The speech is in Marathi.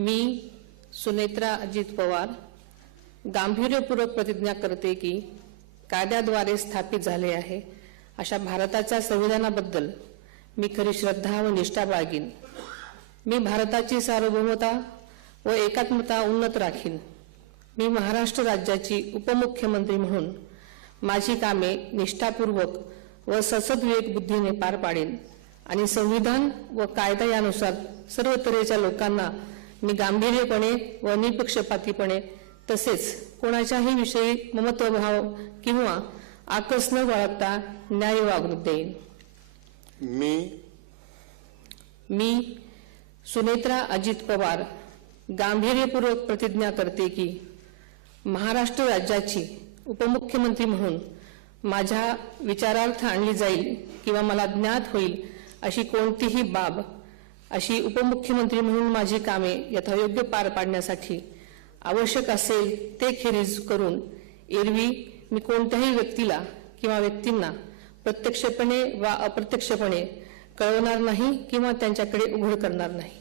मी सुनेत्रा अजित पवार गांभीर्यपूर्वक प्रतिज्ञा करते की कायद्याद्वारे स्थापित झाले आहे अशा भारताच्या संविधानाबद्दल मी खरी श्रद्धा व निष्ठा बाळगीन। मी भारताची सार्वभौमता व एकात्मता उन्नत राखीन। मी महाराष्ट्र राज्याची उपमुख्यमंत्री म्हणून माझी कामे निष्ठापूर्वक व ससद्विवेक बुद्धीने पार पाडेन आणि संविधान व कायदा यानुसार सर्व तऱ्हेच्या लोकांना मी गांभीर्यपणे व निपक्षपातीपणे तसेच कोणाच्याही विषयी ममत्वभाव किंवा आकस न बाळगता न्याय वागणूक देईन। मी सुनेत्रा अजित पवार गांभीर्यपूर्वक प्रतिज्ञा करते की महाराष्ट्र राज्याची उपमुख्यमंत्री म्हणून माझ्या विचारार्थ आणली जाईल किंवा मला ज्ञात होईल अशी कोणतीही बाब अशी उपमुख्यमंत्री म्हणून माझी कामे यथायोग्य पार पाडण्यासाठी आवश्यक असेल ते खेरीज करून एरवी मी कोणत्याही व्यक्तीला किंवा व्यक्तींना प्रत्यक्षपणे वा अप्रत्यक्षपणे कळवणार नाही किंवा त्यांच्याकडे उघड करणार नाही।